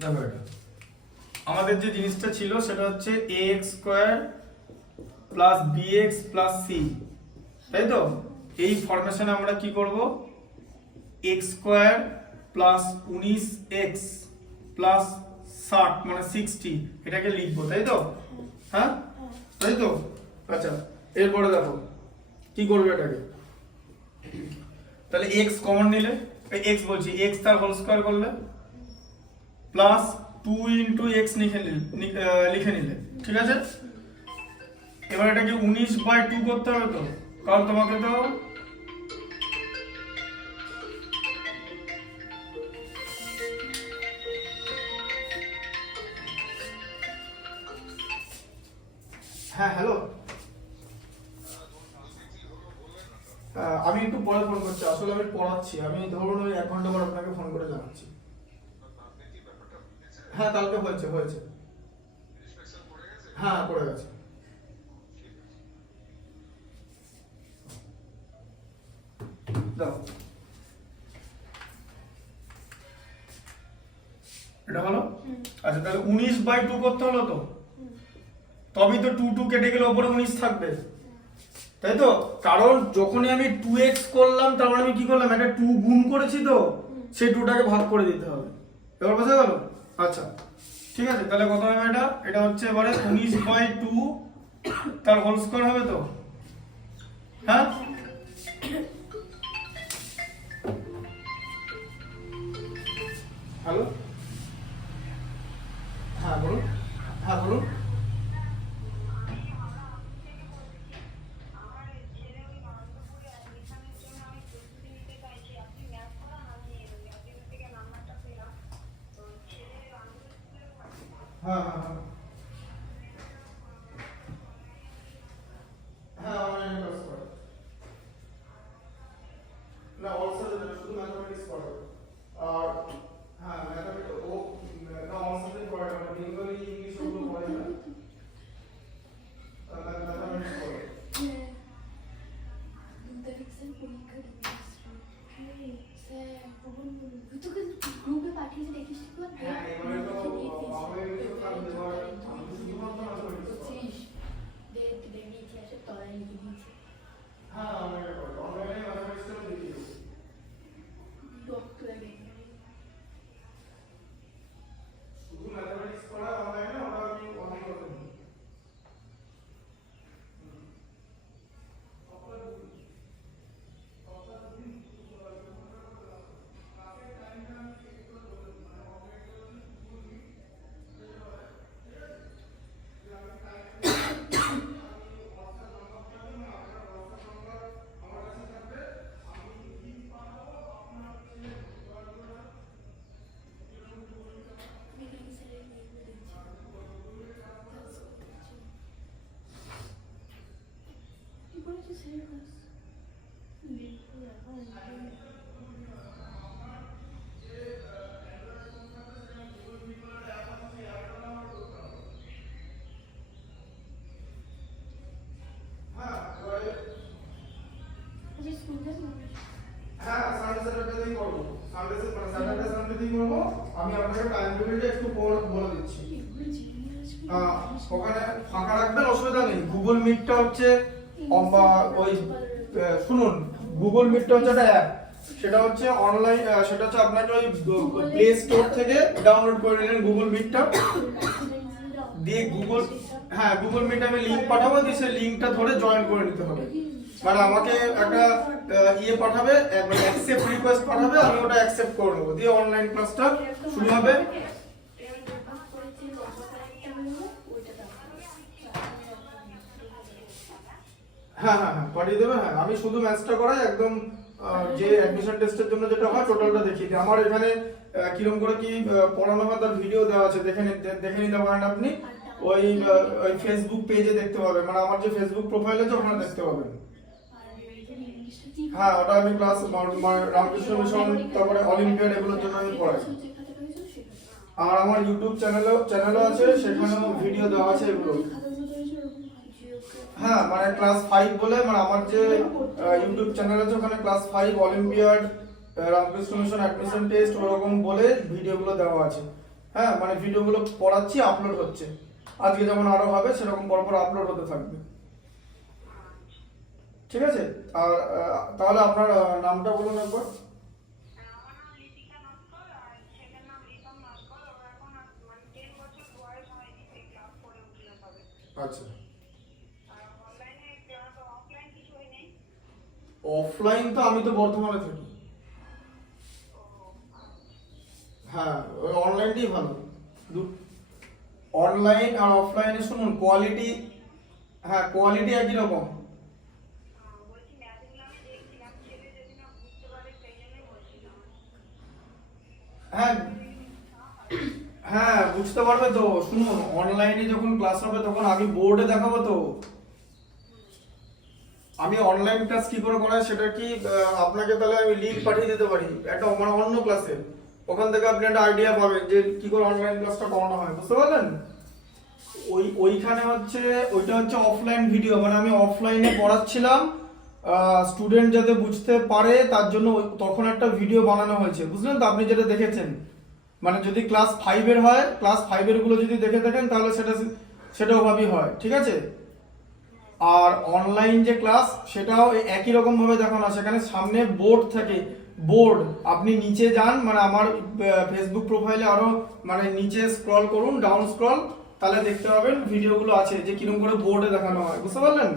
দেখো এটা আমাদের যে জিনিসটা ছিল সেটা হচ্ছে ax square plus bx plus c, তাই তো? এই ফরমেশনে আমরা কি করব, x square plus 19x plus 60 মানে 60 এটাকে লিখবো, তাই তো? হ্যাঁ তাই তো? আচ্ছা এরপরে দেখো কি করবে এটাকে, তাহলে x কমন নিলে, x বলছি x তার হোল স্কয়ার করলে প্লাস 2 ইনটু x লিখে নিলে, ঠিক আছে? এবার এটাকে 19/2 করতে হবে তো, কারণ তোমাকে তো হ্যাঁ হ্যালো, আমি একটু পরে ফোন করছি, আসলে আমি পড়াচ্ছি, আমি ধরুন ওই 1 ঘন্টা পর আপনাকে ফোন করে জানাচ্ছি। হ্যাঁ কালকে হয়েছে হ্যাঁ পড়ে গেছে। দাও এটা হলো। আচ্ছা তাহলে 19/2 করতে হলো তো, তবেই তো 2 2 কেটে গেলে উপরে 19 থাকবে, তাই তো? কারণ যখনই আমি 2x করলাম তার মানে আমি কি করলাম, একটা 2 গুণ করেছি তো, সেই 2টাকে ভাগ করে দিতে হবে। এবার বোঝা গেল? আচ্ছা ঠিক আছে, তাহলে কত হবে এটা, এটা হচ্ছে এবারে 19/2 তার হোল স্কয়ার হবে তো, হ্যাঁ? হ্যালো, হ্যাঁ বলুন, হ্যাঁ বলুন। হ্যাঁ হ্যাঁ হ্যাঁ হ্যাঁ অনলাইন ক্লাস করে না, অল সাবজেক্ট শুধু ম্যাথমেটিক্স করে। আর হ্যাঁ ম্যাথমেটিক্স ও না, অল সাবজেক্ট করে না, বেঙ্গলি ইংলিশ ওগুলো পড়ে না, ম্যাথমেটিক্স করে। হ্যাঁ এবারে তো আমাদের তো থাকবে, এবার আমি তো শুধুমাত্র ম্যাথমেটিক্স করি। হ্যাঁ আমি এটা করি, অনলাইনে ম্যাথমেটিক্সটা দেখি। শুধু ম্যাথমেটিক্স পড়া অনলাইনে, ওটা আমি অনেক রকম নিই। হ্যাঁ এবারে হ্যাঁ সানডে স্যাটারডেতেই করবো, স্যাটারডে সানডেতেই করবো। আমি আপনাকে টাইম টেবিলটা একটু পর বলে দিচ্ছি। ওখানে ফাঁকা রাখবেন, অসুবিধা নেই। গুগল মিটটা হচ্ছে ওই শুনুন, গুগল মিটটা হচ্ছে একটা অ্যাপ, সেটা হচ্ছে অনলাইন, সেটা হচ্ছে আপনাকে ওই প্লে স্টোর থেকে ডাউনলোড করে নিলেন গুগল মিটটা, দিয়ে গুগল মিট আমি লিংক পাঠাবো, দিয়ে সেই লিংকটা ধরে জয়েন করে নিতে হবে। মানে আমাকে একটা ইয়ে পাঠাবে, মানে অ্যাকসেপ্ট রিকোয়েস্ট পাঠাবে, আমি ওটা অ্যাকসেপ্ট করে নেবো, দিয়ে অনলাইন ক্লাসটা শুরু হবে। হ্যাঁ হ্যাঁ হ্যাঁ পাঠিয়ে দেবে। হ্যাঁ আমি শুধু ম্যাথসটা করাই, একদম যে অ্যাডমিশন টেস্টের জন্য যেটা হয় টোটালটা দেখিয়ে দিই। আমার এখানে কিরকম করে কি পড়ানো হয় তার ভিডিও দেওয়া আছে, দেখে নিতে পারেন আপনি। ওই ফেসবুক পেজে দেখতে পাবেন, মানে আমার যে ফেসবুক প্রোফাইল আছে ওখানে দেখতে পাবেন। হ্যাঁ ওটা আমি ক্লাস রামকৃষ্ণ মিশন, তারপরে অলিম্পিয়াড এগুলোর জন্য আমি পড়াই। আর আমার ইউটিউব চ্যানেলও আছে, সেখানেও ভিডিও দেওয়া আছে এগুলো। হ্যাঁ মানে ক্লাস 5 বলে, মানে আমার যে ইউটিউব চ্যানেল আছে ওখানে class 5 olympiad Ramakrishna mission admission test ওরকম বলে ভিডিওগুলো দেওয়া আছে। হ্যাঁ, মানে ভিডিওগুলো পড়াচ্ছি, আপলোড হচ্ছে। আজকে যেমন আরো হবে সেরকম পরপর আপলোড হতে থাকবে। ঠিক আছে? আর তাহলে আপনার নামটা বলুন একবার। আচ্ছা, অফলাইন তো আমি তো বর্ধমানে থাকি। হ্যাঁ, ওই অনলাইনটাই ভালো। অনলাইন আর অফলাইনে শুনুন কোয়ালিটি, হ্যাঁ কোয়ালিটি একই রকম। হ্যাঁ হ্যাঁ, বুঝতে পারবে তো। শুনুন, অনলাইনে যখন ক্লাস হবে তখন আমি বোর্ডে দেখাবো তো। আমি অনলাইন ক্লাস কি করে করাই সেটা কি আপনাকে তাহলে আমি লিংক পাঠিয়ে দিতে পারি একটা, মানে অন্য ক্লাসে। ওখান থেকে আপনি একটা আইডিয়া পাবেন যে কি করে অনলাইন ক্লাসটা করানো হয়, বুঝতে পারলেন? ওইখানে হচ্ছে ওইটা হচ্ছে অফলাইন ভিডিও, মানে আমি অফলাইনে পড়াচ্ছিলাম, স্টুডেন্ট যাতে বুঝতে পারে তার জন্য তখন একটা ভিডিও বানানো হয়েছে, বুঝলেন তো? আপনি যেটা দেখেছেন, মানে যদি ক্লাস 5-এর হয়, ক্লাস 5-এর গুলো যদি দেখে থাকেন তাহলে সেটা ওভাবেই হয়। ঠিক আছে? আর অনলাইন যে ক্লাস সেটাও একই রকম ভাবে দেখানো, সেখানে সামনে বোর্ড থাকে। বোর্ড আপনি নিচে যান, মানে আমার ফেসবুক প্রোফাইলে আরো মানে নিচে স্ক্রল করুন, ডাউন স্ক্রল, তাহলে দেখতে পাবেন ভিডিওগুলো আছে যে কিরকম করে বোর্ডে দেখানো হয়, বুঝতে পারলেন?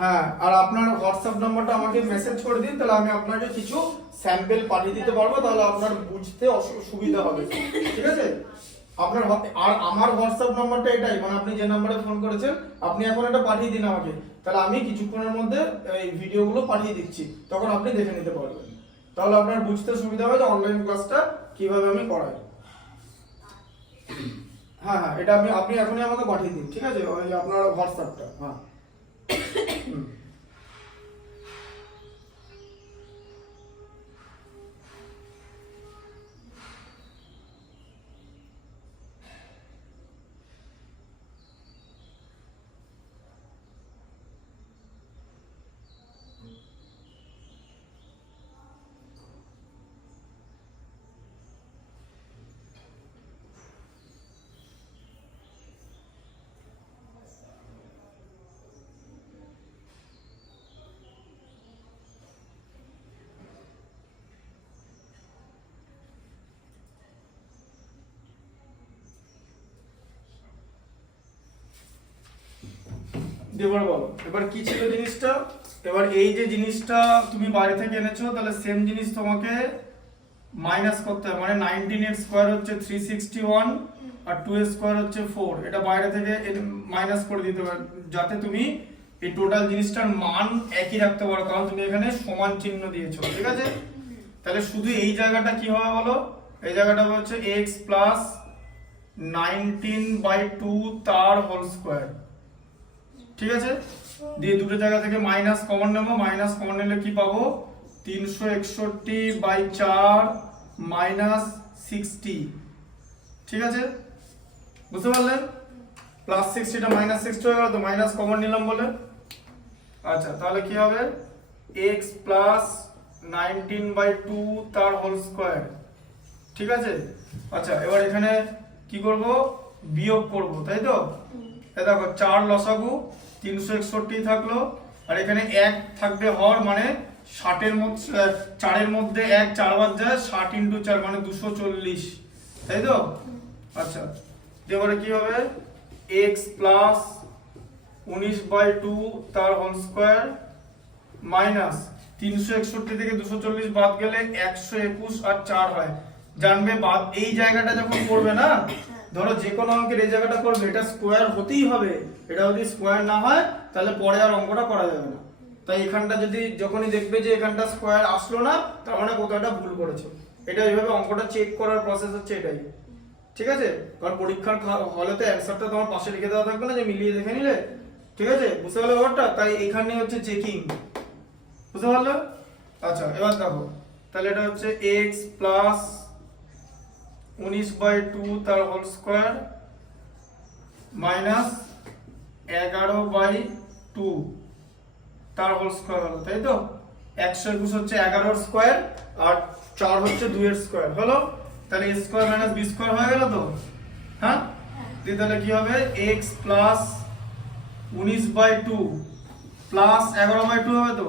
হ্যাঁ, আর আপনার হোয়াটসঅ্যাপ নাম্বারটা আমাকে মেসেজ করে দিন, তাহলে আমি আপনাকে কিছু স্যাম্পল পাঠিয়ে দিতে পারবো, তাহলে আপনার বুঝতে সুবিধা হবে। ঠিক আছে? আপনার আর আমার হোয়াটসঅ্যাপ নাম্বারটা এটাই, মানে আপনি যে নাম্বারে ফোন করেছেন আপনি এখন এটা পাঠিয়ে দিন আমাকে, তাহলে আমি কিছুক্ষণের মধ্যে এই ভিডিওগুলো পাঠিয়ে দিচ্ছি, তখন আপনি দেখে নিতে পারবেন। তাহলে আপনার বুঝতে সুবিধা হবে যে অনলাইন ক্লাসটা কিভাবে আমি করাই। হ্যাঁ হ্যাঁ, এটা আপনি এখনই আমাকে পাঠিয়ে দিন। ঠিক আছে? ওই আপনার হোয়াটসঅ্যাপটা। হ্যাঁ। হুম। এবার বলো, এবার কি ছিল জিনিসটা? এবার এই যে জিনিসটা তুমি বাইরে থেকে এনেছো, তাহলে সেম জিনিস তোমাকে মাইনাস করতে হবে, মানে 19 এর স্কয়ার হচ্ছে 361 আর 2 এর স্কয়ার হচ্ছে 4, এটা বাইরে থেকে মাইনাস করে দিতে হবে যাতে তুমি এই টোটাল জিনিসটার মান একই রাখতে পারো, কারণ তুমি এখানে সমান চিহ্ন দিয়েছো। ঠিক আছে? তাহলে শুধু এই জায়গাটা কি হবে বলো? এই জায়গাটা হচ্ছে x প্লাস 19/2 তার হোল স্কয়ার। ঠিক আছে? দিয়ে দুটো জায়গা থেকে মাইনাস কমন নেবো, মাইনাস কমন নিলে কি পাবো? 361/4 মাইনাস 60। ঠিক আছে? বুঝতে পারলেন? প্লাস 60টা মাইনাস 60 হয়ে গেল তো, মাইনাস কমন নিলাম বলে। আচ্ছা, তাহলে কি হবে? x প্লাস 19/2 তার হোল স্কয়ার। ঠিক আছে? আচ্ছা, এবার এখানে কি করব? বিয়োগ করব, তাই তো? এই দেখো 4 লসাগু 361 থাকলো, আর এখানে 1 থাকবে হর, মানে 60 এর মধ্যে 4 এর মধ্যে 1 4 বার যায়, 60 × 4 মানে 240, তাই তো? আচ্ছা, এবারে কি হবে? x প্লাস 19/2 তার হোল স্কয়ার মাইনাস 361 থেকে 240 বাদ গেলে 121 আর 4 হয়। জানবে বাদ এই জায়গাটা যখন করবে না, ধরো যে কোনো অঙ্কের এই জায়গাটা করবে, এটা স্কোয়ার হতেই হবে। এটা যদি স্কোয়ার না হয় তাহলে পরে আর অঙ্কটা করা যাবে না। তাই এখানটা যদি যখনই দেখবে যে এখানটা স্কোয়ার আসলো না, তার মানে কোথাও একটা ভুল করেছো। এটা এইভাবে অঙ্কটা চেক করার প্রসেস হচ্ছে এটাই। ঠিক আছে? কারণ পরীক্ষার হলেতে অ্যানসারটা তোমার পাশে লিখে দেওয়া থাকবে না যে মিলিয়ে দেখে নিলে। ঠিক আছে? বুঝতে পারলে ব্যাপারটা? তাই এখানে হচ্ছে চেকিং। বুঝতে পারলে? আচ্ছা, এবার দেখো, তাহলে এটা হচ্ছে x প্লাস 19/2 তার হোল স্কয়ার মাইনাস 11/2 তার হোল স্কয়ার হলো, তাই তো? 121 হচ্ছে 11 এর স্কয়ার আর 4 হচ্ছে 2 এর স্কয়ার হলো, তাহলে a square minus b square হয়ে গেল তো, হ্যাঁ দিয়ে তাহলে কি হবে x প্লাস 19/2 প্লাস 11/2 হবে তো,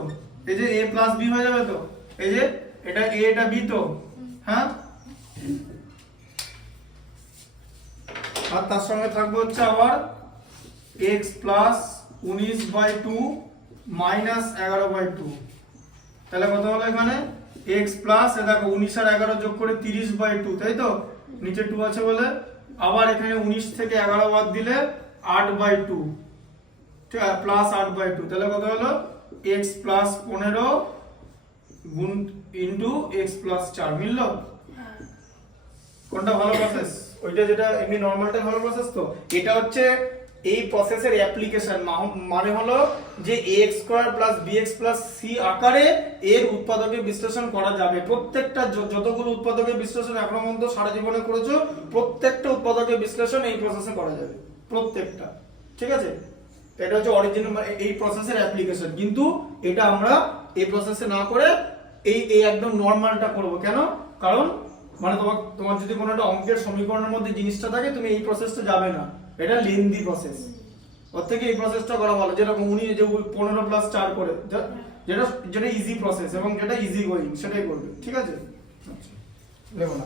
এই যে a প্লাস b হয়ে যাবে তো, এই যে এটা a এটা b তো, হ্যাঁ আর তার সঙ্গে থাকবে হচ্ছে আবার x প্লাস 19/2 মাইনাস 11/2, তাহলে কত হলো এখানে x প্লাস দেখো 19 আর 11 যোগ করে 30/2, তাই তো নিচে 2 আছে বলে, আবার এখানে 19 থেকে 11 বাদ দিলে 8/2, ঠিক আছে প্লাস 8/2, তাহলে কত হলো x প্লাস 15 গুণ ইনটু x প্লাস 4 মিললো? কোনটা ভালো প্রসেস? ওইটা যেটা এমনি নরমালটা ভালো প্রসেস তো, এটা হচ্ছে এই প্রসেসের অ্যাপ্লিকেশন, মানে হলো যে ax square plus bx plus c আকারে এর উৎপাদকের বিশ্লেষণ করা যাবে। প্রত্যেকটা যতগুলো উৎপাদকের বিশ্লেষণ এখনো পর্যন্ত সারা জীবনে করেছো প্রত্যেকটা উৎপাদকের বিশ্লেষণ এই প্রসেসে করা যাবে, প্রত্যেকটা, ঠিক আছে? এটা হচ্ছে অরিজিনাল এই প্রসেসের অ্যাপ্লিকেশন, কিন্তু এটা আমরা এই প্রসেসে না করে এই একদম নরমালটা করব। কেন? কারণ মানে তোমার যদি কোনো একটা অঙ্কের সমীকরণের মধ্যে জিনিসটা থাকে তুমি এই প্রসেসটা যাবে না, এটা লেন্দি প্রসেস, ওর থেকে এই প্রসেসটা করা ভালো, যেটা উনি যে 15 প্লাস 4 করে যেটা যেটা ইজি প্রসেস এবং যেটা ইজি গোয়িং সেটাই করবে, ঠিক আছে? আচ্ছা লেবো না।